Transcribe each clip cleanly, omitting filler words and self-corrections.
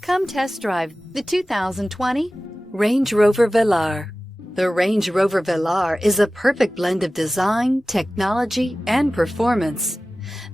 Come test drive the 2020 Range Rover Velar. The Range Rover Velar is a perfect blend of design, technology, and performance.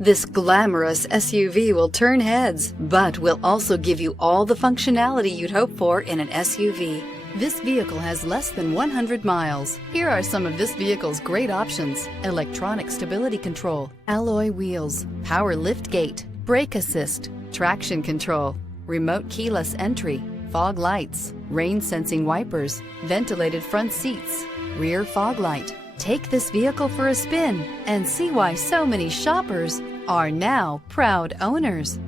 This glamorous SUV will turn heads, but will also give you all the functionality you'd hope for in an SUV. This vehicle has less than 100 miles. Here are some of this vehicle's great options: electronic stability control, alloy wheels, power liftgate, brake assist, traction control, remote keyless entry, fog lights, rain sensing wipers, ventilated front seats, rear fog light. Take this vehicle for a spin and see why so many shoppers are now proud owners.